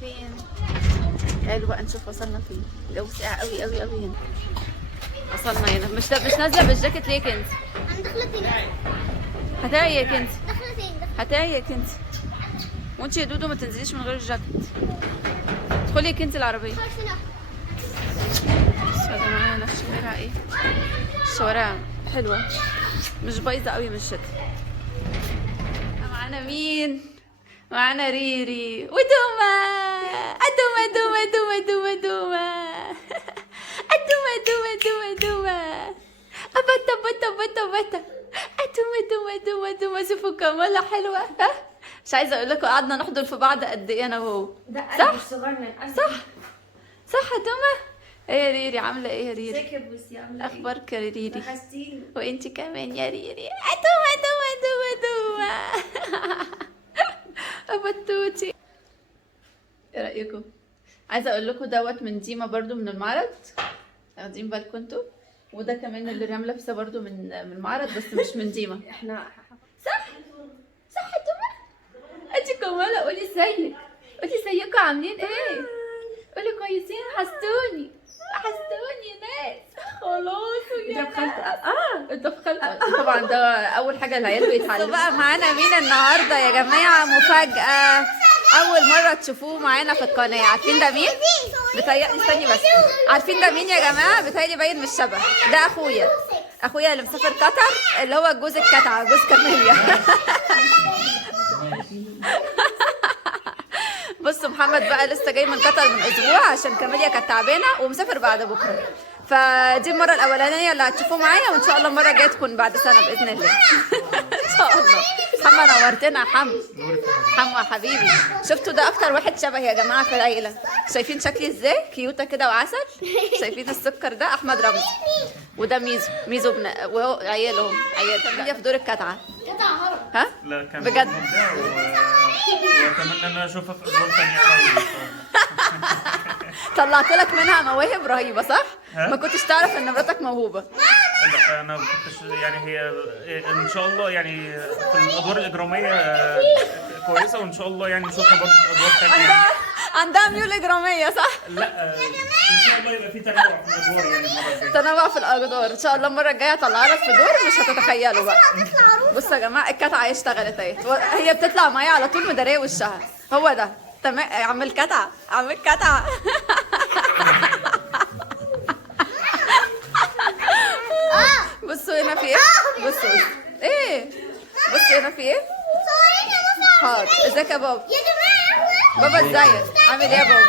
فين؟ تعالوا بقى نشوف وصلنا فين. الجو ساقع قوي قوي قوي هنا. وصلنا هنا. مش نازله بالجاكيت ليه يا كنزي؟ انا داخله تاني. هتعي يا كنزي، داخله تاني. هتعي يا كنزي. وانت يا دودو ما تنزليش من غير الجاكيت. ادخلي يا كنزي العربيه. بصوا يا جماعه نفس الشوارع ايه؟ الشوارع حلوه مش بايظه قوي من الشتا. معانا مين؟ معانا ريري ودوما. ادوما دوما دوما دوما دوما. ادوما دوما دوما دوما. ابتا بتا بتا بتا. ادوما دوما دوما دوما. شوفوا كمالة حلوة. ها؟ مش عايزة اقول لكم قعدنا نحضن في بعض قد ايه انا وهو. صح؟ صح؟ صح يا دوما؟ ايه يا ريري عاملة ايه يا ريري؟ ازيك يا بوسي عامله ايه؟ اخبارك يا ريري؟ وحشتيني. وانتي كمان يا ريري. دوما دوما دوما دوما. ابتوتي. ايه رايكم؟ عايزه اقول لكم دوت من ديما برضو من المعرض، واخدين بالكم انتوا؟ وده كمان اللي ريم لابسه برضو من المعرض بس مش من ديما. احنا صح؟ صح يا دوما؟ انتي كمالة قولي ازيك. قولي ازيكم عاملين ايه؟ قولي كويسين. وحشتوني وحشتوني ناس. خلاص يا انت بخلت انت في خلق. طبعا ده اول حاجه العيال بيتعلموا. بقى معانا مين النهارده يا جماعه؟ مفاجاه اول مره تشوفوه معانا في القناه. عارفين ده مين؟ بتهيألي استني بس. عارفين ده مين يا جماعه؟ بتهيألي باين مش شبه. ده اخويا اللي مسافر قطر، اللي هو جوز الكتعه، جوز كاميليا. بصوا محمد بقى لسه جاي من قطر من اسبوع عشان كاميليا كانت تعبانه ومسافر بعد بكره. فدي المره الاولانيه اللي هتشوفوه معايا، وان شاء الله المره الجايه تكون بعد سنه باذن الله. ان شاء الله. حمو نورتنا يا حمو. حمو يا حبيبي. شفتوا ده اكتر واحد شبه يا جماعه في العيله. شايفين شكلي ازاي؟ كيوته كده وعسل. شايفين السكر ده؟ احمد رمزي. وده ميزو وهو عيالهم عيال في دور الكتعه. ها؟ لا كان بجد مبدع واتمنى ان اشوفها في ادوار ثانيه قريب. طلعت لك منها مواهب رهيبه صح؟ ما كنتش تعرف ان مراتك موهوبه. لا انا ما كنتش يعني هي ان شاء الله يعني في الادوار الاجراميه كويسه، وان شاء الله يعني نشوفها برضه في ادوار ثانيه. عندها ميول اجراميه صح؟ لا ان شاء الله يبقى في تنوع في الادوار يعني المره الجايه. تنوع في الادوار ان شاء الله. المره الجايه هطلع لك في دور مش هتتخيلوا بقى. بصوا يا جماعه الكتعه اشتغلت اهي. هي بتطلع معايا على طول مداريه وشها. هو ده تمام. عم الكتعه عم الكتعه. بصوا هنا في ايه؟ بصوا ايه؟ بصوا هنا في ايه؟ حاضر. ازيك يا بابا؟ بابا ازيك؟ عامل ايه يا بابا؟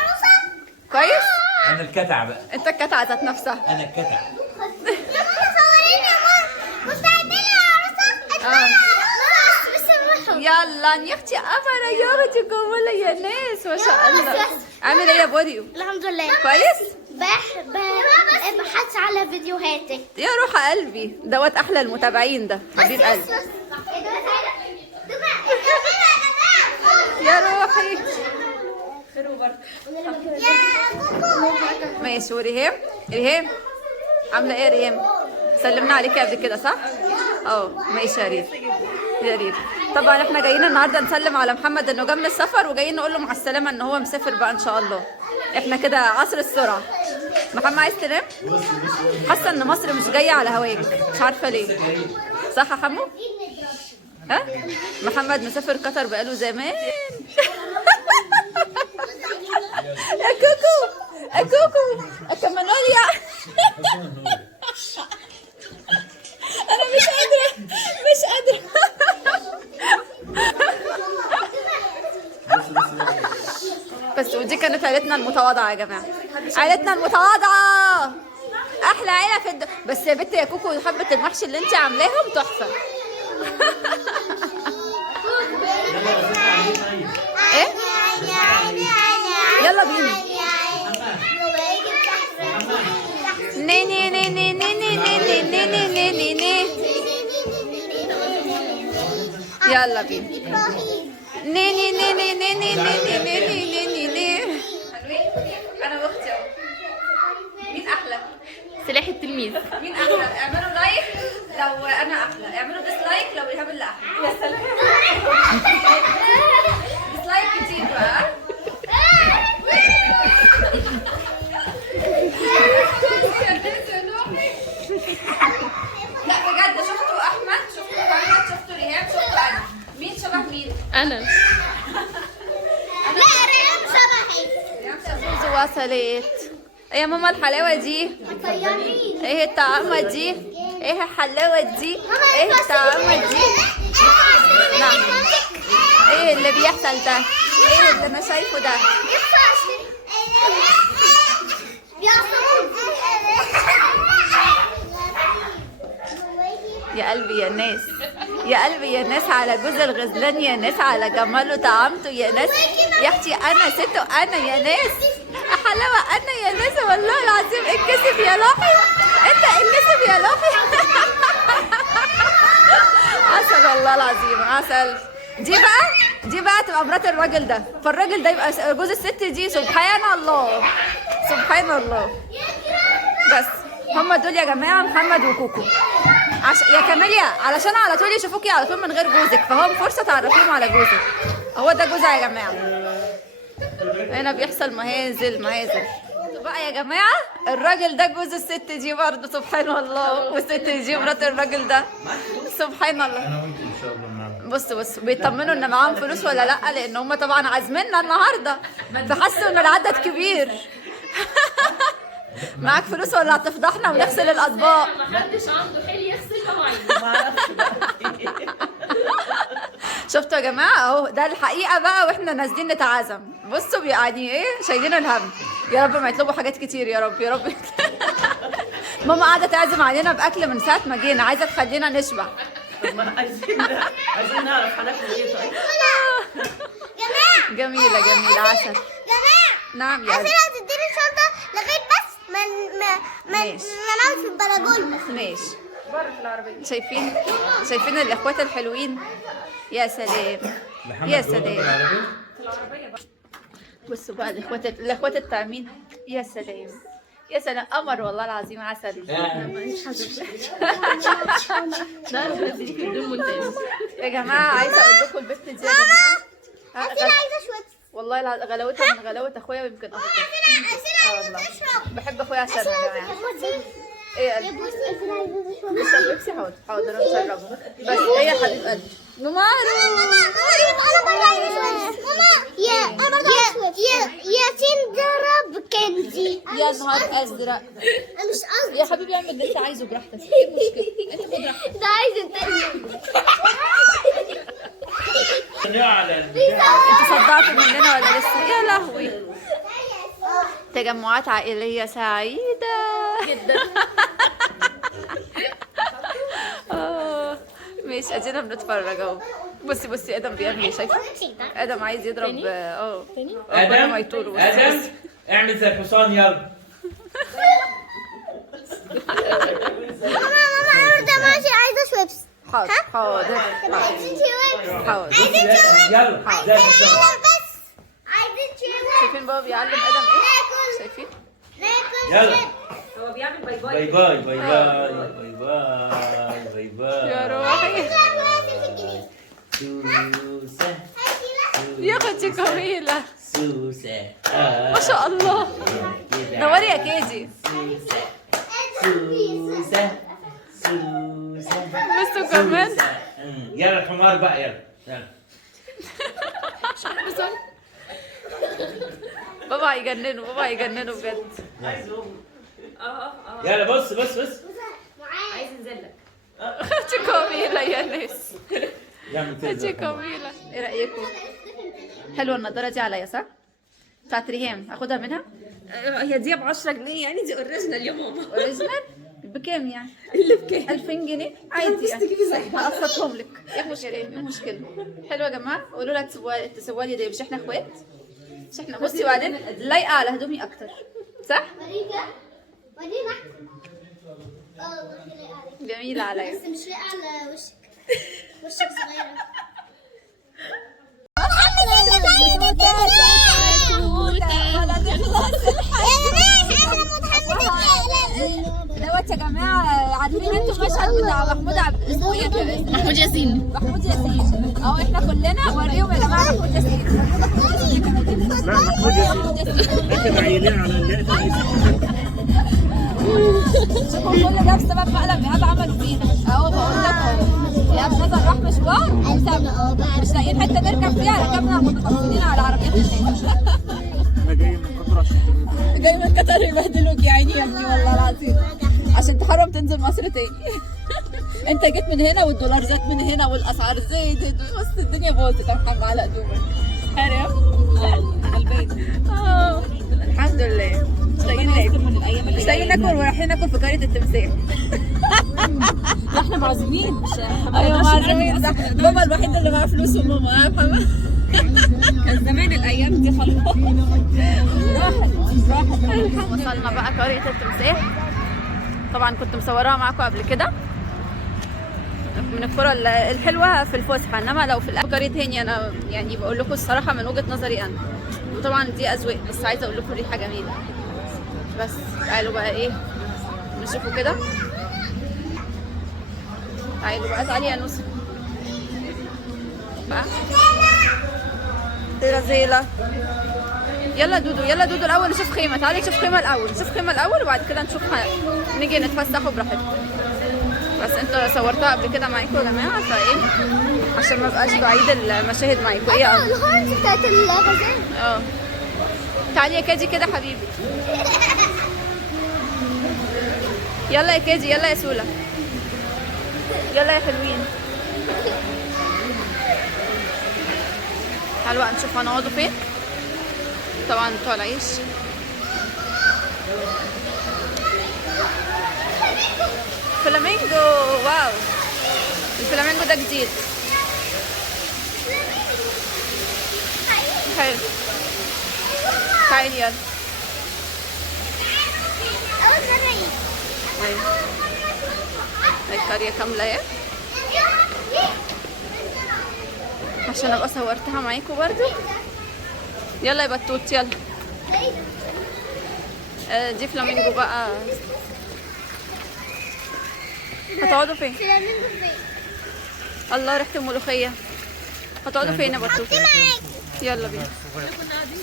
كويس؟ انا الكتعة بقى. انت الكتعه ذات نفسها. انا الكتعة. يلا يا اختي قمرة يا اختي كملة يا ناس ما شاء الله. عامل ايه يا بوديو؟ الحمد لله كويس؟ بحث على فيديوهاتك. يا روح قلبي دوت احلى المتابعين ده حبيب قلبي. يا روحي. ماشي. وريهام عامله ايه يا ريهام؟ سلمنا عليكي قبل كده صح؟ ماشي يا ريت. يا ريت. طبعا احنا جايين النهارده نسلم على محمد انه جه من السفر، وجايين نقول له مع السلامه ان هو مسافر بقى ان شاء الله. احنا كده عصر السرعه. محمد عايز تنام؟ حاسه ان مصر مش جايه على هواك، مش عارفه ليه. صح يا حمو؟ ها؟ محمد مسافر قطر بقاله زمان. يا كوكو يا كوكو الكمانوليا. انا مش قادره. بس ودي كانت عيلتنا المتواضعه يا جماعه. عيلتنا المتواضعه احلى عيله في بس يا بنت يا كوكو حبه المحشي اللي انت عاملاهم تحفه. ايه؟ يلا بينا. ني ني ني ني ني ني ني ني ني ني ني ني. يلا بينا. ني ني ني ني ني ني ني ني ني ني ني. انا واختي اهو. مين احلى؟ سلاح التلميذ. مين احلى؟ اعملوا لايك لو انا احلى، اعملوا ديسلايك لو ايهاب اللي احلى. يا سلام. ديسلايك كتير بقى. انا لا ريم شبحي. زوزو وصلت. ايه يا ماما الحلاوه دي؟ طيارين. ايه الطعامه دي؟ ايه الحلاوه دي؟ ايه الطعامه دي؟ نعم. ايه اللي بيحصل ده؟ ايه اللي انا شايفه ده؟ يا قلبي يا ناس، يا قلبي يا ناس على جوز الغزلان، يا ناس على جماله طعامته، يا ناس يا اختي انا ست انا يا ناس حلاوه انا يا ناس والله العظيم. اتكسف يا لوحي، انت اتكسف يا لوحي. عسل والله العظيم عسل. دي بقى تبقى مرات الراجل ده، فالراجل ده يبقى جوز الست دي. سبحان الله سبحان الله. بس هم دول يا جماعه محمد وكوكو. يا كاميليا علشان على طول يشوفوكي على طول من غير جوزك، فهم فرصه تعرفيهم على جوزك. هو ده جوزها يا جماعه. هنا بيحصل مهازل بقى يا جماعه. الراجل ده جوز الست دي برضه سبحان الله، والست دي مرات الراجل ده سبحان الله. انا وانت ان شاء الله معاكم. بصوا بيطمنوا ان معاهم فلوس ولا لا، لان هم طبعا عازميننا النهارده فحسوا ان العدد كبير. معاك فلوس ولا هتفضحنا ونغسل الاطباق؟ محدش عنده حيل يغسل مواعين. شفتوا يا جماعه اهو ده الحقيقه بقى، واحنا نازلين نتعازم. بصوا يعني ايه شايلين الهم. يا رب ما يطلبوا حاجات كتير يا رب يا رب. ماما قاعده تعزم علينا باكل من ساعه ما جينا، عايزه تخلينا نشبع. عايزين نعرف هناكل ايه طيب. جميله عسل. جماعة نعم يا قلبي. عشان تديني الشنطة لغاية بس ما ماشي. نقعد في البلكونة. ماشي. شايفين الاخوات الحلوين. يا سلام يا سلام. بصوا بقى الاخوات الطعمين. يا سلام يا سلام قمر والله العظيم عسل. ده بنزلك بدون مونتاج. يا جماعه عايزه اقول لكم البنت دي يا جماعه أسيل عايزة شويبس. والله غلاوتها من غلاوه اخويا ويمكن اكتر. أسيل والله عايزة تشرب. بحب اخويا عشان يا جماعه. بصي ايه يا قلبي بصي أسيل عايزة تشرب. نشرب بيبسي. حاضر نشربه. بس ايه يا حبيب قلبي نمارو. ياسين ضرب كنزي. يا نهار ازرق. مش قصدي. يا حبيبي اعمل اللي انت عايزه براحتك. ايه المشكله؟ انت خد راحتك. ده عايز التاني. انتوا صدعتوا مننا ولا لسه؟ يا لهوي. تجمعات عائليه سعيده جدا. ماشي ادينا بنتفرج اهو. بصي ادم بيعمل ايه شايفه؟ ادم عايز يضرب تاني؟ ربنا ما يطوله. بصي. ادم اعمل زي الحصان يلا. ماما أنا ماشي عايزة شويبس. حاضر عايزين شويبس. حاضر. يلا زي الحصان. بس عايزين شويبس. شايفين بابا بيعلم ادم ايه؟ شايفين؟ ناكل. يلا هو بيعمل باي باي باي باي باي باي باي باي باي. يا روحي سوسة يا اختي جميله سوسة ما شاء الله. نوري يا كيجي. سوسة سوسة. بصوا كمان. يلا الحمار بقى يلا. بابا هيجننوا بجد. يلا بص عايز ينزل لك. اختي جميله يا ناس. يعمل اختي جميله. ايه رايكم؟ حلوه النضاره دي عليا صح؟ بتاعت ريهام هاخدها منها؟ هي دي ب 10 جنيه يعني، دي اوريجينال يا ماما. اوريجينال بكام يعني؟ اللي بكام؟ 2000 جنيه عادي بس يعني. تجيبي زيها. هقسطهم لك. ايه المشكله؟ حلوه يا جماعه. قولوا لها تسووا لي ده. مش احنا اخوات؟ مش احنا. بصي وبعدين لايقه على هدومي اكتر صح؟ ورينا. والله لايقة عليك. جميله عليا. بس مش لايقة على وشك. وشك صغيرة. دوت يا جماعه. عارفين انتوا المشهد بتاع محمود اسمه ايه كده؟ محمود ياسين. محمود ياسين اهو. احنا كلنا وريهم يا جماعه محمود ياسين. لا محمود ياسين احنا عينين على اللي شوفوا كل ده بسبب مقلب ايهاب عملوا فينا اهو. بقول لكم ايهاب نزل رحمه مشوار مش لاقيين حته نركب فيها، ركبنا متحصلين على عربيات الناس. انا جاي من قطر عشان جاي من قطر يبهدلوك يا عيني يا ابني والله العظيم عشان تحرم تنزل مصر تاني. انت جيت من هنا والدولار زاد من هنا والاسعار زادت، بص الدنيا باظت يا محمد على قدومك. حرام الحمد لله. مش لاقيين ناكل، مش لاقيين ناكل ورايحين ناكل في قرية التمساح. احنا معزومين مش ايوه معزومين صح. بابا الوحيد اللي معاه فلوس وماما يا محمد. كان زمان الايام دي خلاص راحت. وصلنا بقى قرية التمساح. طبعا كنت مصوراها معاكم قبل كده، من القرى الحلوة في الفسحة، انما لو في قرية هاني انا يعني بقول لكم الصراحة من وجهة نظري انا، وطبعا دي اذواق، بس عايزة اقول لكم ريحة جميلة. بس تعالوا بقى ايه نشوفوا كده. تعالوا بقى، تعالي يا نوسة بقى. رزيلة. يلا دودو، يلا دودو الاول نشوف خيمة. تعالي نشوف خيمة الاول، نشوف خيمة الاول وبعد كده نشوف نيجي نتفسحوا براحتنا. بس انتوا صورتها قبل كده معاكم يا جماعه، فايه عشان ما بقاش بعيد المشاهد معاكم. ايه يا الهورن بتاعت الغزال. اه تعالي يا كاجي كده حبيبي. يلا يا كاجي، يلا يا سولا، يلا يا حلوين. تعالوا بقى نشوف هنقعدوا فين. طبعا بتوع العيش. فلامينجو، واو الفلامينجو ده جديد حلو. تعالي يلا. أول مرة يجي. ايوه هاي قرية كاملة اهي، عشان ابقى صورتها معاكم برضو. يلا يا بطوط يلا. دي فلامينجو بقى. هتقعدوا فين؟ فلامينجو فين؟ الله ريحة الملوخية. هتقعدوا فين يا بطوط؟ معاك. يلا بينا.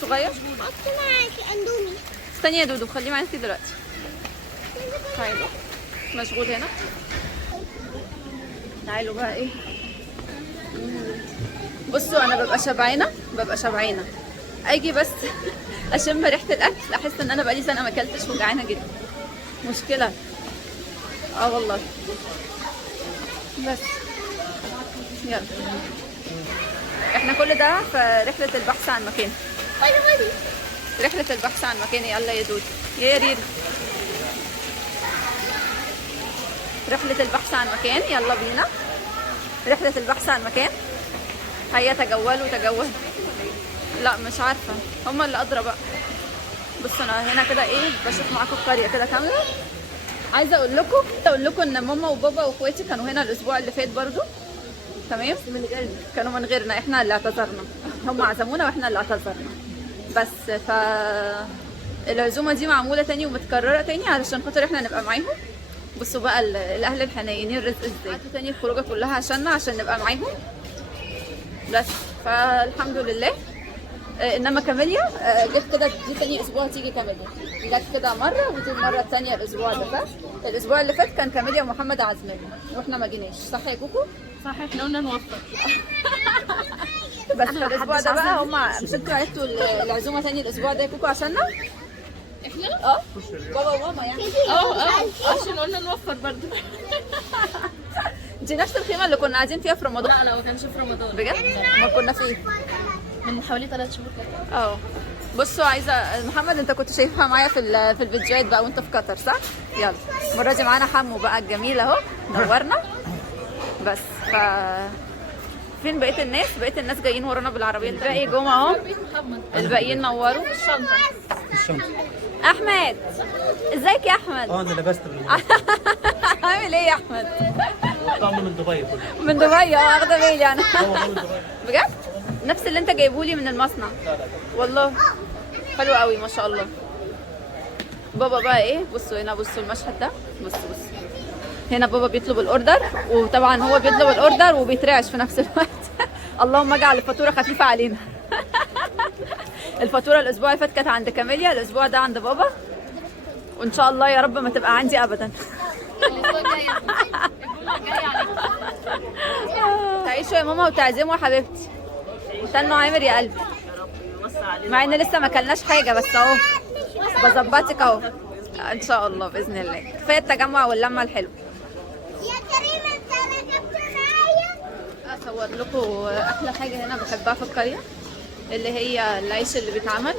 صغير؟ حطي معاكي اندومي. استني يا دودو، خليه معاكي دلوقتي. تعالوا مشغول هنا. تعالوا بقى ايه. بصوا انا ببقى شبعانه اجي بس اشم ريحه الاكل احس ان انا بقالي سنه ما اكلتش وجعانه جدا. مشكله والله. بس يلا احنا كل ده في رحله البحث عن مكان. رحله البحث عن مكان. يلا يا دود يا ريري. رحله البحث عن مكان، يلا بينا. رحله البحث عن مكان. هيا تجولوا. لا مش عارفه، هما اللي ادرى بقى. بصوا انا هنا كده ايه بشوف معاكم القريه كده كامله. عايزه اقول لكم ان ماما وبابا واخواتي كانوا هنا الاسبوع اللي فات برضو. تمام، كانوا من غيرنا، احنا اللي اعتذرنا. هم عزمونا واحنا اللي اعتذرنا. بس ف العزومه دي معموله تاني ومتكرره تاني علشان خاطر احنا نبقى معاهم. بصوا بقى الاهل الحنينين رزق ازاي. تاني الخروجه كلها عشاننا عشان نبقى معاهم. بس فالحمد لله. انما كاميليا جت كده، دي تاني اسبوع تيجي كاميليا. جت كده مره ودي المره الثانيه الاسبوع اللي فات. الاسبوع اللي فات كان كاميليا ومحمد عازمين واحنا ما جيناش، صح يا كوكو؟ صح، احنا قلنا نوفر. بس الاسبوع ده بقى هم مش انتوا عرفتوا العزومه تاني الاسبوع ده يا كوكو عشاننا؟ احنا؟ بابا وماما يعني. عشان قلنا نوفر برضه. دي نفس الخيمه اللي كنا قاعدين فيها في رمضان. لا ما كانش في رمضان بجد؟ ما كنا فيه من حوالي 3 شهور كده. بصوا عايزه محمد، انت كنت شايفها معايا في الفيديوهات بقى وانت في قطر صح؟ يلا المره دي معانا حمو بقى الجميل اهو نورنا. بس ف فين بقيه الناس؟ بقيه الناس جايين ورانا بالعربيه. الباقي جم اهو، الباقيين نوروا. الشنطة. احمد ازيك يا احمد؟ انا لبست عامل ايه يا احمد؟ طعمه من دبي كله. من دبي واخده بالي انا. والله من دبي. بجد؟ نفس اللي انت جايبهولي من المصنع. والله حلو قوي ما شاء الله. بابا بقى ايه، بصوا هنا، بصوا المشهد ده، بصوا هنا بابا بيطلب الاوردر، وطبعا هو بيطلب الاوردر وبيترعش في نفس الوقت. اللهم اجعل الفاتوره خفيفه علينا. الفاتوره الاسبوع اللي فات كانت عند كاميليا، الاسبوع ده عند بابا، وان شاء الله يا رب ما تبقى عندي ابدا. الاسبوع الجاي. الجمله الجايه عليك. تعيشوا يا ماما وتعزموا حبيبتي. استنوا عامر يا قلبي، مع ان لسه ما كلناش حاجه بس اهو بظبطك اهو ان شاء الله باذن الله. كفايه التجمع واللمه الحلوه. يا كريم انت ركبت معايا. اصور لكم احلى حاجه هنا بحبها في القريه اللي هي العيش اللي بيتعمل.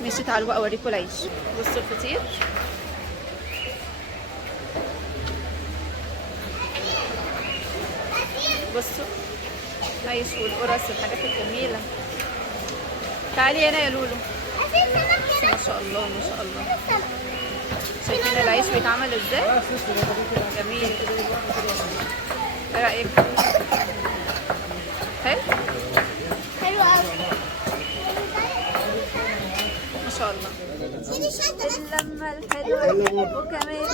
ماشي تعالوا بقى اوريكم العيش. بصوا الفطير، بصوا عيش والقرص الحاجات الجميله. تعالي هنا يا لولو. ما شاء الله ما شاء الله. شايفين العيش بيتعمل ازاي؟ جميل. ايه رايك؟ حلو؟ حلو قوي. ما شاء الله. شيلي الشنطة. اللمه الحلوه وكمان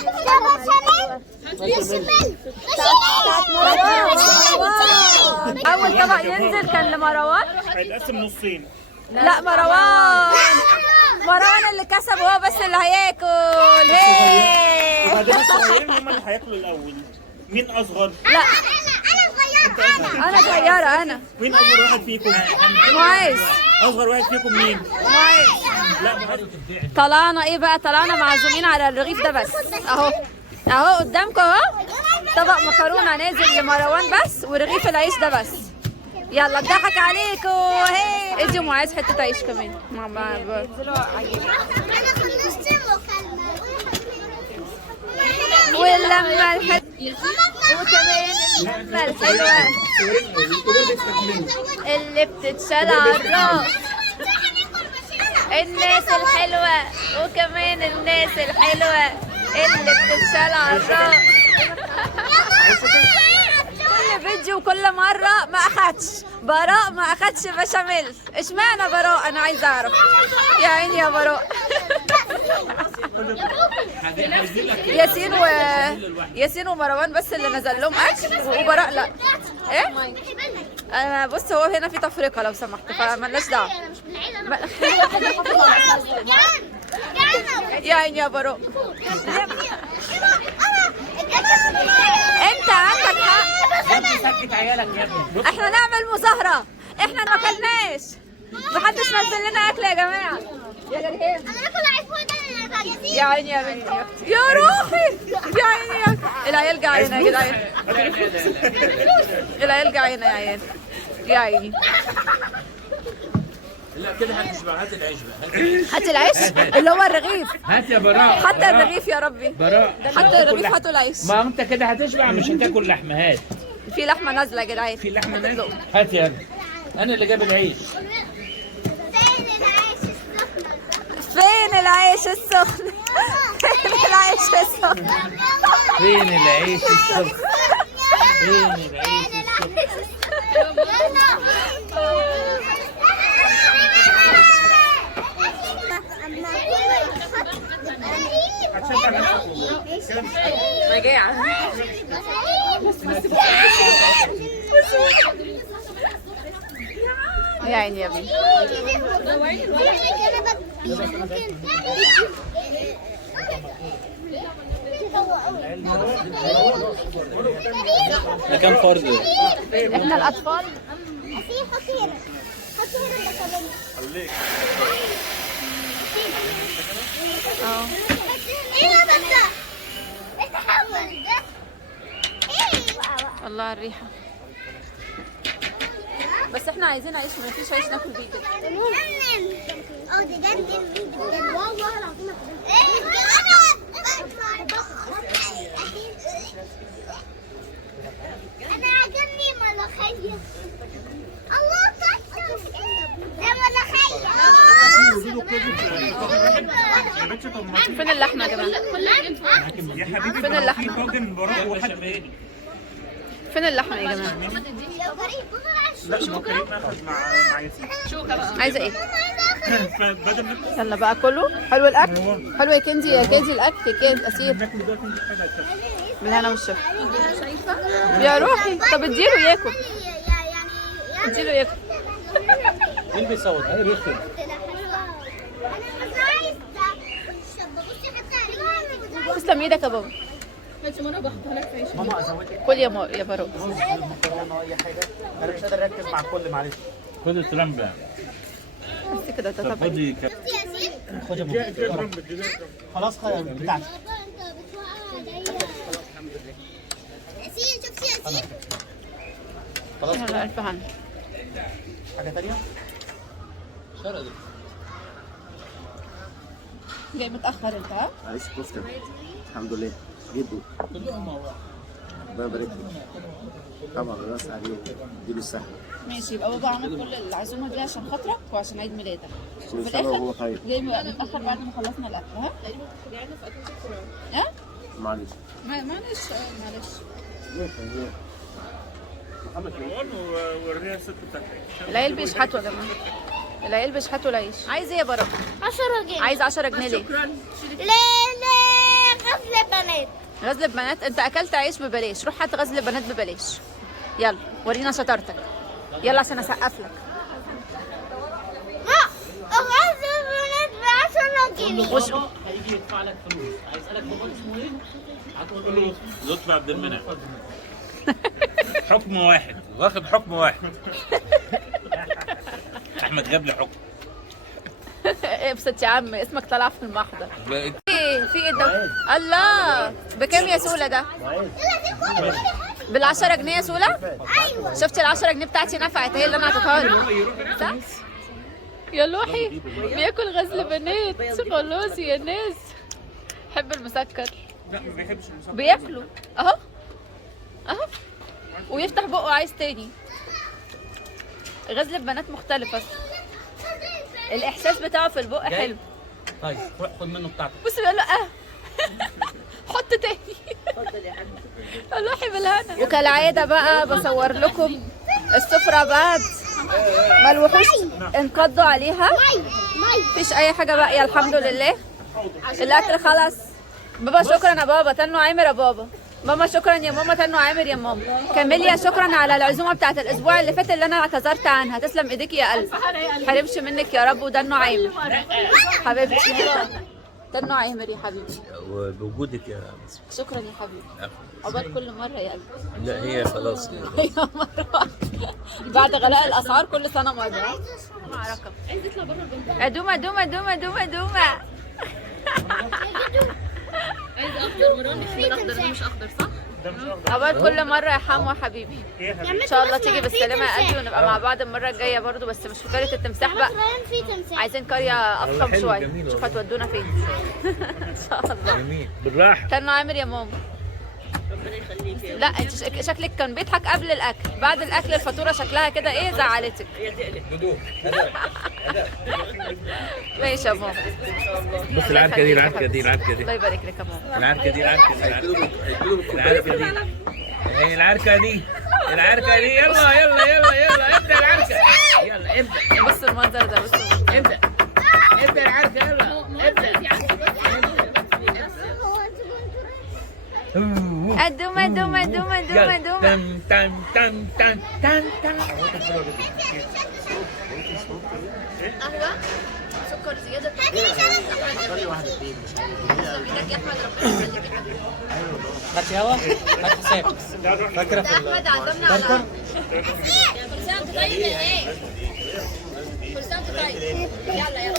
اول طبق ينزل كان لمروان. هيتقسم نصين. لا مروان اللي كسب هو بس اللي هياكل. هي وبعدين الصغيرين هم اللي هياكلوا الاول. مين اصغر؟ لا انا صغيرة. انا صغيره. انا مين اصغر واحد فيكم؟ معاذ. اصغر واحد فيكم مين؟ معاذ. لا معاذ. طلعنا ايه بقى؟ طلعنا معزومين على الرغيف ده بس. اهو قدامكم اهو طبق مكرونه نازل لمروان بس ورغيف العيش ده بس. يلا اتضحك عليكم. هي ادي معاذ حته عيش كمان مع انا خلصت المكالمة. واللمه الحلوه وكمان اللمه الحلوه اللي بتتشال على الراس. الناس الحلوه وكمان الناس الحلوه اللي بتتشال على الراس. كل فيديو وكل مرة ما أخدش براء، ما أخدش بشاميل. اشمعنى براء؟ أنا عايزة أعرف. يا عيني يا براء. ياسين ومروان بس اللي نزل لهم أكل وبراء لا. إيه؟ أنا بص هو هنا في تفرقة لو سمحت فمالناش دعوة. يا عيني يا براء. أنت عندك حق. سكت عيالك يا ابني. احنا نعمل مظاهرة، احنا ما اكلناش، محدش نزل لنا اكل يا جماعة. يا جرهيم يا عيني يا بنتي يا اختي يا روحي يا عيني يا العيال جعانة يا جدعان. العيال جعانة يا عيال يا عيني. لا كده هتشبع. هات العيش بقى. هات العيش اللي هو الرغيف. هات يا براء. حتى الرغيف يا ربي. براء. حتى الرغيف هاتوا العيش. ما انت كده هتشبع مش هتاكل لحمه. هات. في لحمة نازلة يا جدعان. في لحمه نازله. هات يا ابني. انا اللي جاب العيش. فين العيش السخن؟ فين العيش السخن؟ فين العيش السخن؟ فين العيش السخن؟ انا جاية. يا عيني يا ابني. ده كام فرد؟ احنا الاطفال. حطي هنا البشاميل. اه ايه ده؟ اتحول ده. الله الريحة. بس احنا عايزين عيش، ما فيش عيش ناكل بيه كده. اه ده جنن والله العظيم. انا عجبني ملوخية. الله تكتب ده ملوخية. فين اللحمة يا جماعة؟ يا حبيبي فين اللحمة؟ في طاجن براء وحد تاني. فين اللحمة يا جماعة؟ لا ما كريم اخذ مع ياسين. عايزة ايه؟ فبدل ما يلا بقى كله. حلو الاكل؟ حلو يا كنزي يا كنزي الاكل يا كنزي اسير. ناكل ده كنت حاجه هتكفي. بالهنا والشفا. يا روحي طب اديله ياكل. اديله ياكل. مين بيصوت؟ انا بيكتب. تسلم ايدك يا بابا. ماما ازودك كل يا باروك. مكرونه اي حاجه. انا مش قادر اركز مع الكل معلش. خد الترامب يعني. بس كده ده طبعا. خدي خد يا ماما. خلاص بتاعتي. ياسين شفتي ياسين؟ خلاص يلا الف هنا. حاجه ثانيه؟ جاي متاخر انت ها؟ معلش كفتة الحمد لله جدو الله يبارك لك طبعا راس عليه اديله الصحة ماشي يبقى بابا عمل كل العزومه دي عشان خاطرك وعشان عيد ميلادك. كل وفي سنة وهو الاخر خير جاي متاخر بعد ما خلصنا الاكل ها؟ ها؟ معلش معلش معلش. محمد وريها الست بتاعتك. العيال بيشحتوا يا جماعه. العيال بيشحتوا العيش. عايز ايه يا باروك؟ 10 جنيه. عايز 10 جنيه ليه؟ ليه غزل بنات. غزل بنات؟ انت اكلت عيش ببلاش، روح هات غزل بنات ببلاش. يلا ورينا شطارتك. يلا عشان اسقف لك. غزل بنات ب 10 جنيه. بابا هيجي يدفع لك فلوس. هيسالك بابا اسمه ايه؟ هتقول له لطفي عبد المنعم. حكم واحد، واخد حكم واحد. احمد جاب لي حكم. ابسط يا عم، اسمك طلع في المحضر. بقيت ايه في ايه ده؟ الله، بكام يا سوله ده؟ بال10 جنيه يا سوله؟ ايوه. شفتي ال10 جنيه بتاعتي نفعت، هي اللي انا اعطيتها له. صح؟ يا لوحي بياكل غزل بنات. خلاص يا ناس. حب المسكر. لا ما بيحبش المسكر. بياكله اهو اهو، ويفتح بقه عايز تاني. غزل البنات مختلف بس الاحساس بتاعه في البق حلو. طيب روح خد منه بتاعتك. بص بيقول له حط تاني. والله بالهنا. وكالعاده بقى بصور لكم السفره بعد ما الوحوش انقضوا عليها. مفيش اي حاجه باقيه الحمد لله. الاكل خلص. بابا شكرا يا بابا. تنو عامر يا بابا. ماما شكرا يا ماما. تنو عامر يا ماما. كاميليا شكرا على العزومه بتاعت الاسبوع اللي فات اللي انا اعتذرت عنها. تسلم ايديك يا قلبي. حرمش منك يا رب. ودنو عامر حبيبتي. تنو عامر يا حبيبي. وبوجودك يا شكرا يا حبيبي. عقبال كل مره يا قلبي. لا هي خلاص. ايوه مره واحدة. بعد غلاء الاسعار كل سنه مره. معركه. ادومه دومه دومه دومه دومه. عايز اخضر. مروان بيحب الاخضر ده مش اخضر صح؟ عقبال كل مره يا حمو حبيبي. ايه يا حبيبي؟ ان شاء الله تيجي بالسلامه يا قلبي ونبقى مع بعض المره الجايه برضو، بس مش في قريه التمساح بقى. في تمثال. عايزين قريه افخم شويه. شوف هتودونا فين. ان شاء الله. جميل بالراحه. تنو عامر يا ماما. ربنا يخليك يا لا انت شكلك كان بيضحك قبل الاكل. بعد الاكل الفاتوره شكلها كده ايه زعلتك. هي تقلق. ماشي يا ماما. بص العركه دي العركه دي العركه دي الله يبارك لك يا ماما. العركه دي العركه دي العركه دي هي العركه دي العركه دي. يلا يلا يلا يلا ابدا العركه. يلا ابدا بص المنظر ده. بص المنظر. ابدا ابدا العركه. يلا ابدا. دومه دومه دومه دومه دومه. تم تم تم تم تم تم. قهوه سكر زياده. خلي واحدة اتنين مش عارف ايدك يا احمد. ربنا يخليك يا حبيبي. هاتي هوا هات حساب. فاكره في احمد عزمنا على كل سنه وانت طيب يا ايه. كل سنه وانت طيب. يلا يلا.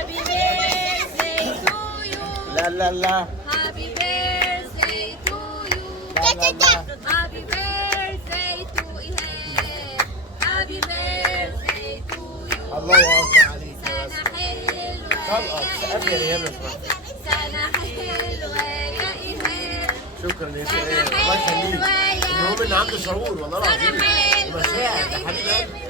هابي بيرثداي تو يو. لا لا لا هابي بيرثداي تو يو. هابي بيرثداي تو ايهاب. هابي بيرثداي تو يو. الله اكبر عليك. سنه حلوه طلقة سقف يا ريال. سنه حلوه يا ايهاب. شكرا يا سيدي الله يخليك. المهم ان عنده شعور والله العظيم. مشاعر ده حبيب قلبي.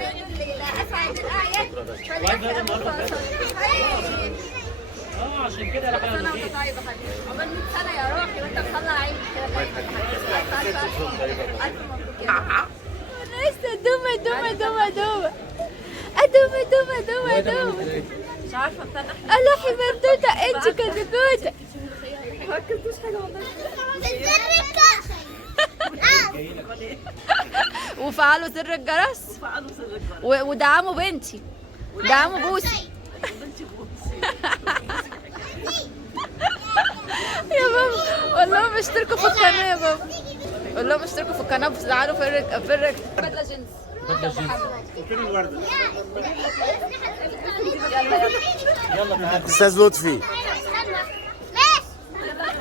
عشان كده انا سنة وانت طيب يا حبيبي. عقبال 100 سنة يا روحي وانت مطلع عينك كده. ألف مبروك يا روحي. لسه دومة دومة دومة دومة. دومة دومة دومة دومة. مش عارفة استنى. ألوحي بردوتة انت كتكوتة. ما ركزتوش حاجة والله. وفعلوا زر الجرس. ودعموا بنتي. دعموا بوسي. يا بابا قول لهم اشتركوا في القناه يا بابا، قول لهم اشتركوا في القناه وتعالوا فرق بدله جينز. فين الورده؟ استاذ لطفي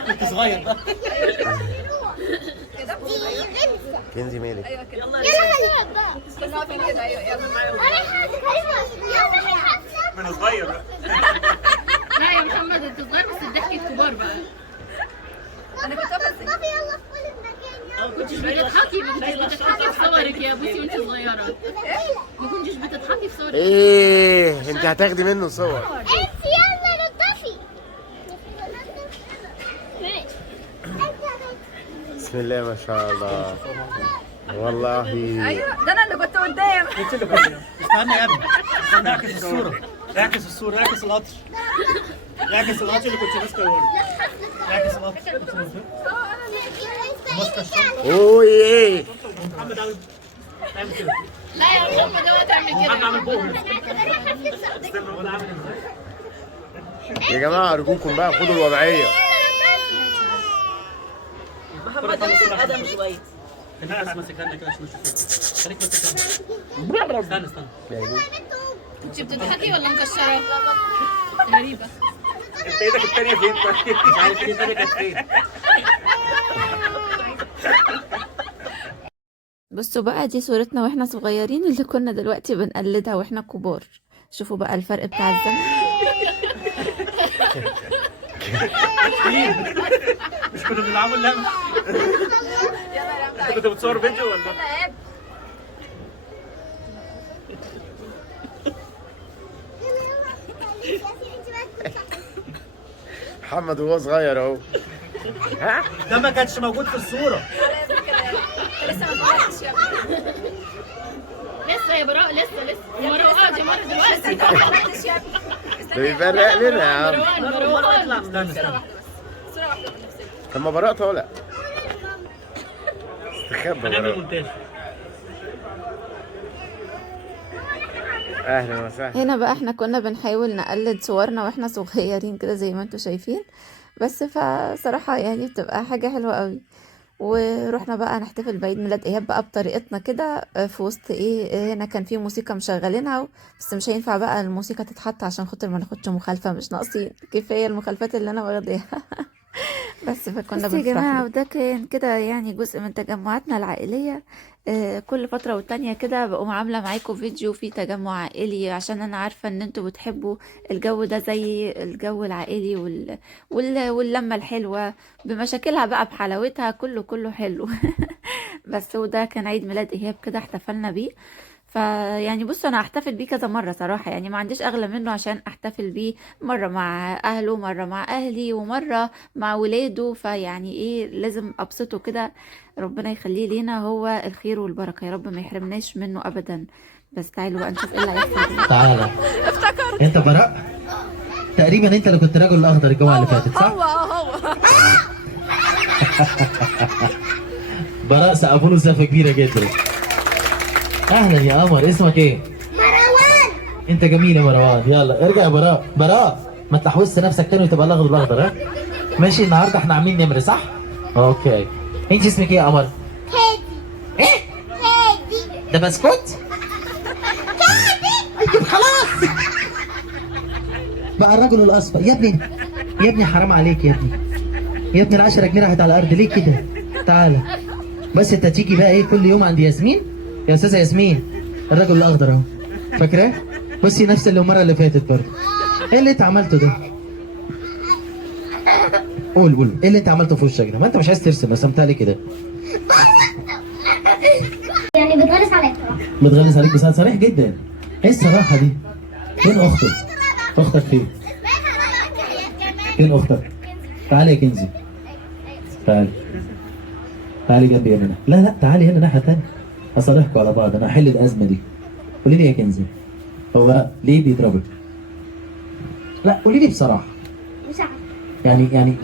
انت صغير بقى. كنزي مالك؟ يلا خليك بقى. من صغير بقى. لا يا محمد انت صغير بس الضحك كبار بقى. انا كنت بس يلا في كل مكان. كنتش بتضحكي في صورك يا بوسي وانت صغيره. ما كنتش بتضحكي في صورك. ايه انت هتاخدي منه صور. انت يلا نضفي. بسم الله ما شاء الله والله. ايوه ده انا اللي كنت قدام. انت اللي كنت. استنى يا ابني، استنى اعكس الصوره، اعكس الصوره، اعكس القطر، اعكس القطر اللي كنت ماسكه ورا، اعكس القطر ماسكه الشنطه. اوه ايه محمد عامل كده، لا يا محمد اوعى تعمل محمد كده. عامل بوم. يا جماعه ارجوكم بقى خدوا الوضعيه. محمد ادم شويه. خليك بس ماسك هنا كده عشان نشوف. خليك ماسك هنا. استنى. كنت بتضحكي ولا مكشره؟ غريبه. انت ايدك الثانيه فين طيب؟ مش عارف ايه تاني كانت فين. بصوا بقى دي صورتنا واحنا صغيرين اللي كنا دلوقتي بنقلدها واحنا كبار. شوفوا بقى الفرق بتاع الزمن. مش كنا بنلعبوا اللعبه؟ انت كنت بتصور فيديو ولا؟ محمد وهو صغير اهو. ده ما كانش موجود في الصوره. لسه يا براء لسه مروان دي مره دلوقتي. ده بيفرق لنا يا عم. مروان استنى. طب ما براء طالع. استخبى هنعمل براء. مونتاج. اهلا وسهلا. هنا بقى احنا كنا بنحاول نقلد صورنا واحنا صغيرين كده زي ما انتوا شايفين، بس فصراحة يعني بتبقى حاجة حلوة قوي. ورحنا بقى نحتفل بعيد ميلاد ايهاب بقى بطريقتنا كده في وسط ايه. هنا كان في موسيقى مشغلينها بس مش هينفع بقى الموسيقى تتحط عشان خاطر ما ناخدش مخالفة، مش ناقصين كفاية المخالفات اللي انا واخداها. بس فكنا بنفرح. يا جماعة وده كان كده يعني جزء من تجمعاتنا العائلية. كل فترة والتانية كده بقوم عاملة معاكم فيديو فيه تجمع عائلي، عشان انا عارفة ان انتوا بتحبوا الجو ده زي الجو العائلي واللمة الحلوة بمشاكلها بقى بحلاوتها، كله حلو. بس وده كان عيد ميلاد ايهاب كده احتفلنا بيه. فيعني بصوا انا هحتفل بيه كذا مره صراحه، يعني ما عنديش اغلى منه عشان احتفل بيه، مره مع اهله مره مع اهلي ومره مع ولاده. فيعني ايه لازم ابسطه كده، ربنا يخليه لينا هو الخير والبركه يا رب، ما يحرمناش منه ابدا. بس تعالوا بقى نشوف ايه اللي هيحصل. تعالى افتكرت انت براء تقريبا، انت اللي كنت الرجل الاخضر الجمعه اللي فاتت صح؟ هو براء سقفوا له سقفه كبيره جدا. اهلا يا قمر، اسمك ايه؟ مروان. انت جميل يا مروان. يلا ارجع يا براء ما تحوسش نفسك تاني وتبقى الاخضر ها؟ ماشي. النهارده احنا عاملين نمر صح؟ اوكي. انت اسمك ايه يا قمر؟ هادي. ايه؟ هادي. ده بسكوت؟ طيب خلاص بقى الرجل الاصفر. يا ابني حرام عليك يا ابني ال10 جنيه راحت على الارض ليه كده؟ تعالى بس انت تيجي بقى ايه كل يوم عند ياسمين، يا استاذه ياسمين الرجل الاخضر اهو فاكراه؟ بصي نفس اللي المره اللي فاتت برضه. ايه اللي انت عملته ده؟ قول ايه اللي انت عملته في وشك ده؟ ما انت مش عايز ترسم، رسمتها لي كده. يعني بتغلس عليك. بتغلس عليك بس صريح جدا. ايه الصراحه دي؟ فين اختك؟ اختك فين؟ فين اختك؟ تعالي يا كنزي. تعالي جنبي يا منى. لا تعالي هنا ناحيه ثانيه اصالحكم على بعض، انا هحل الازمه دي. قولي لي يا كنزي هو بقى ليه بيضربك؟ لا قولي لي بصراحه. مش عارف. يعني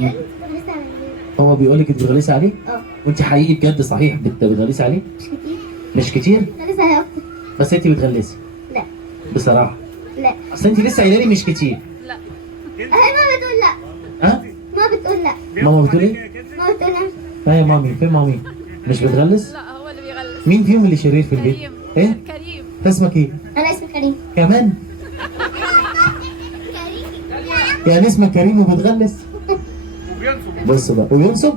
هو بيقول لك انت بتغلسي عليه؟ اه. وانت حقيقي بجد صحيح بتغلسي عليه؟ مش كتير. مش كتير؟ غلس على اختي. بس انت بتغلسي؟ لا. بصراحه؟ لا. اصل انت لسه قايله لي مش كتير. اهي ما بتقول لا. ها؟ ما بتقول لا. لا ماما بتقول ايه؟ ما قلت لها ها يا مامي، فين مامي؟ مش بتغلس؟ لا هو اللي بيغلس. مين فيهم اللي شرير في البيت؟ كريم. ايه؟ كريم. اسمك ايه؟ انا اسمي كريم. كمان؟ يعني اسمك كريم وبتغلس؟ بص بقى وينصب؟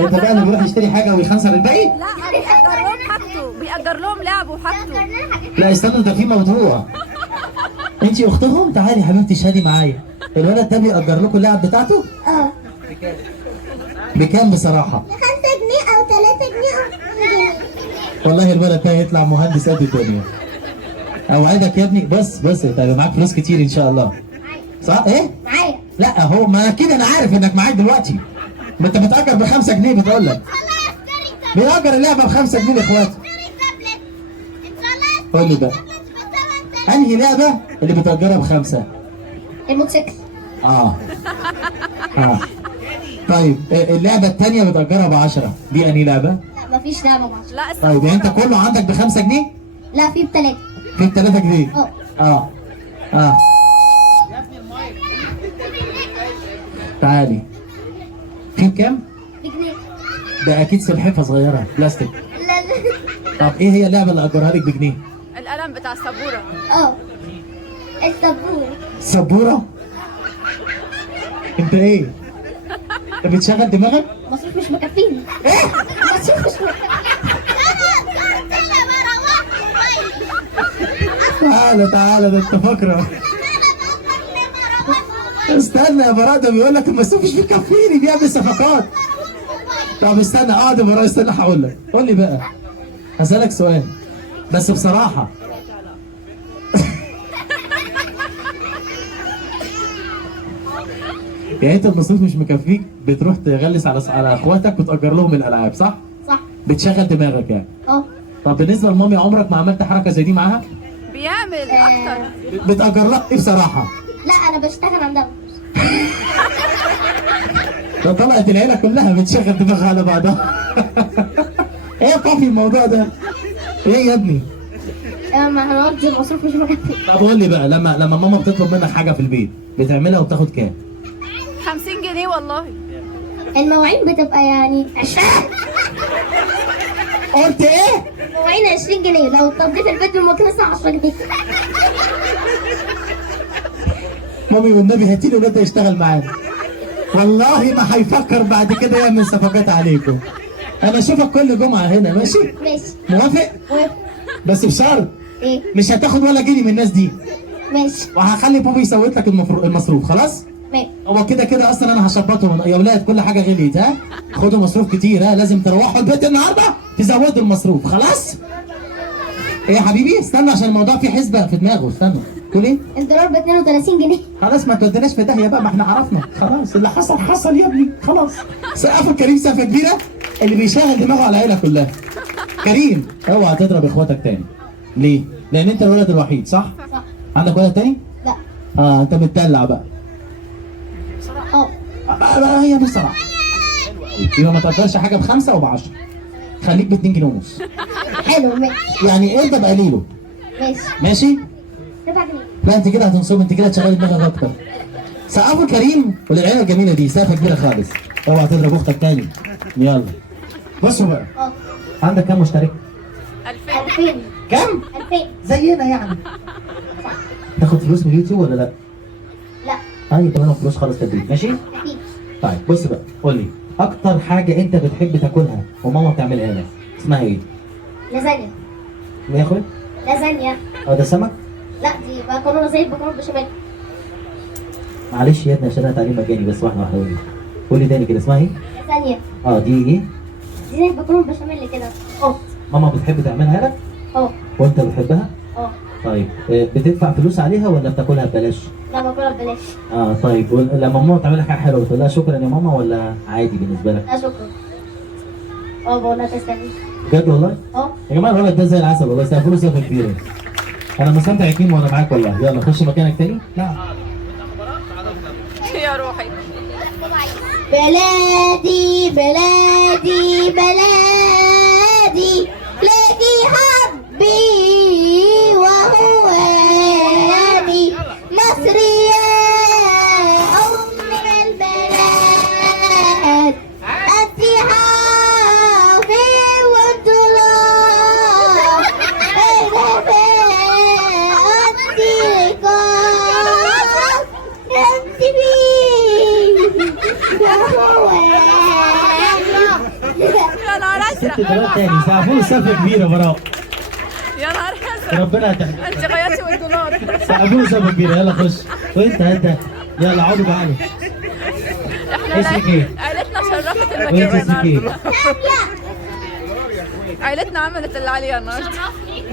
انت بقى اللي بيروح يشتري حاجه ويخنصر الباقي؟ لا بيأجر لهم حاجته، بيأجر لهم لعب وحاجته. لا استنوا، ده في موضوع. انت اختهم؟ تعالي يا حبيبتي اشهدي معايا. الولد ده بيأجر لكم اللعب بتاعته؟ اه بكام بصراحه؟ 5 جنيه او 3 جنيه او 2 جنيه. والله الولد ده هيطلع مهندس قد الدنيا. اوعدك يا ابني. بص انت هيبقى معاك فلوس كتير ان شاء الله. صح؟ ايه؟ معايا. لا هو ما كده انا عارف انك معاك دلوقتي. ما انت بتأجر ب5 جنيه بتقول لك. بيأجر اللعبه ب5 جنيه لاخواته. قول لي بقى انهي لعبه اللي بتأجرها ب5؟ الموتوسيكل. اه طيب اللعبه الثانيه بتأجرها ب10، دي انهي لعبه؟ لا مفيش لعبه معايا. لا طيب يعني انت كله عندك ب5 جنيه؟ لا في ب3. في 3 جنيه؟ اه تعالي. في بكام؟ بجنيه. ده اكيد سلحفه صغيره بلاستيك. لا لا طب ايه هي اللعبه اللي اجرها لك بجنيه؟ القلم بتاع السبورة. اه السبورة. سبوره؟ انت ايه؟ انت بتشغل دماغك؟ مصروف مش مكفيني. ايه؟ مصروف مش مكفيني. تعالى ده انت فاكره. استنى يا براء، ده بيقول لك المصروف مش مكفيني، بيعمل صفقات. طب استنى اقعد يا براء، استنى هقول لك. قول لي بقى، هسألك سؤال بس بصراحة. يعني انت المصروف مش مكفيك بتروح تغلس على اخواتك وتأجر لهم الالعاب، صح؟ صح. بتشغل دماغك يعني. اه طب بالنسبة لمامي عمرك ما عملت حركة زي دي معاها؟ بيعمل اكتر. بتأجر لها ايه بصراحة؟ لا انا بشتغل عندها. ده طلعت العيلة كلها بتشغل دماغها على بعضها. ايه يا بابي الموضوع ده؟ ايه يا ابني؟ ما هنقضي المصروف مش مكفي. طب قول لي بقى، لما ماما بتطلب منك حاجة في البيت بتعملها وبتاخد كام؟ 50 جنيه والله. المواعين بتبقى يعني 20. قلت ايه؟ مواعين 20 جنيه، لو طبيت البيت بالمكنسة 10 جنيه. مامي والنبي هاتي لي الواد ده يشتغل معانا. والله ما هيفكر بعد كده يعمل صفقات عليكم. انا اشوفك كل جمعة هنا، ماشي؟ ماشي. موافق؟ موافق. بس بشرط ايه؟ مش هتاخد ولا جنيه من الناس دي. ماشي. وهخلي بابا يسويت لك المصروف، خلاص؟ ماشي. هو كده اصلا انا هشبطهم يا ولاد، كل حاجه غليت. ها خدوا مصروف كتير، ها لازم تروحوا البيت النهارده تزودوا المصروف، خلاص؟ ايه يا حبيبي استنى عشان الموضوع فيه حسبه في دماغه. استنى تقول ايه؟ الدولار ب 32 جنيه. خلاص ما توديناش في داهيه بقى، ما احنا عرفنا خلاص اللي حصل حصل يا ابني، خلاص. سقف كريم سقفه كبيره اللي بيشغل دماغه على العيله كلها. كريم اوعى تضرب اخواتك تاني. ليه؟ لان انت الولد الوحيد، صح؟ صح. عندك ولد تاني؟ لا. انت متدلع بقى. اه هي بصراحة يبقى ما تقدرش حاجة ب5 وب10. خليك ب2 جنيه ونص. حلو ماشي. يعني انت بقليله. ماشي. ماشي؟ 7 جنيه. لا انت كده هتنصب، انت كده هتشغلي دماغك اكتر. سقفوا كريم وللعيلة الجميلة دي سقفة كبيرة خالص. اوعى تضرب اختك تاني. يلا. بصوا بقى. اه عندك كام مشترك؟ 2000. كام؟ 2000. زينا يعني. تاخد فلوس من اليوتيوب ولا لا؟ لا. طيب تمام فلوس خالص في البيت، ماشي؟ اكيد. طيب بص بقى، قول لي اكتر حاجة انت بتحب تاكلها وماما بتعملها لك اسمها ايه؟ لازانيا. ايه يا اخويا؟ لازانيا. ده سمك؟ لا دي مكرونه زي المكرونه بشاميل. معلش يا ابني عشان انا تعليم مجاني، بس واحده واحده. قول لي تاني كده اسمها ايه؟ لازانيا. دي ايه؟ دي زي المكرونه بشاميل كده. ماما بتحب تعملها لك؟ وانت بتحبها؟ طيب بتدفع فلوس عليها ولا بتاكلها ببلاش؟ لا باكلها ببلاش. طيب لما ماما تعمل لك حاجه حلوه بتقول لها شكرا يا ماما ولا عادي بالنسبه لك؟ لا شكرا. بقول لها تسلمي. بجد والله؟ يا جماعه الولد ده زي العسل والله، سقفوا له سقفه كبيره. انا مستمتع يا كريم وانا معاك والله. يلا خش مكانك تاني. لا يا روحي. بلادي بلادي بلادي بلادي حبي وهو يدي مصر يا أم البلاد. ست دولار تاني سقفوا له سقفه كبيره براء. يا نهار ازرق، ربنا هتحمي. انت غيرتي والدولار. سقفوا له سقفه كبيره. يلا خش وانت انت يلا اقعدوا تعالوا. اسمك ايه؟ عيلتنا شرفت المكان وانت اسمك ايه؟ النهارده. عيلتنا عملت اللي عليها النهارده. شرفني.